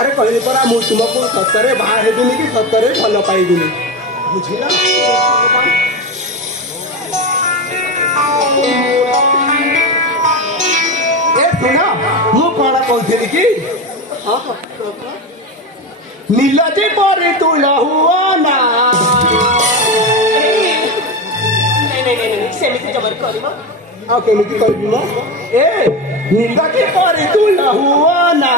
अरे कहली परा मु तुमको सतरे बाहा हेबिनी कि सतरे भल पाइबिनी बुझिला ए सुना मु कौन कहथि कि हां नीलजी परे तुला हुआ ना नहीं सेमिति जबर करिबो केमिति करबी म ए नीलजी परे तुला हुआ ना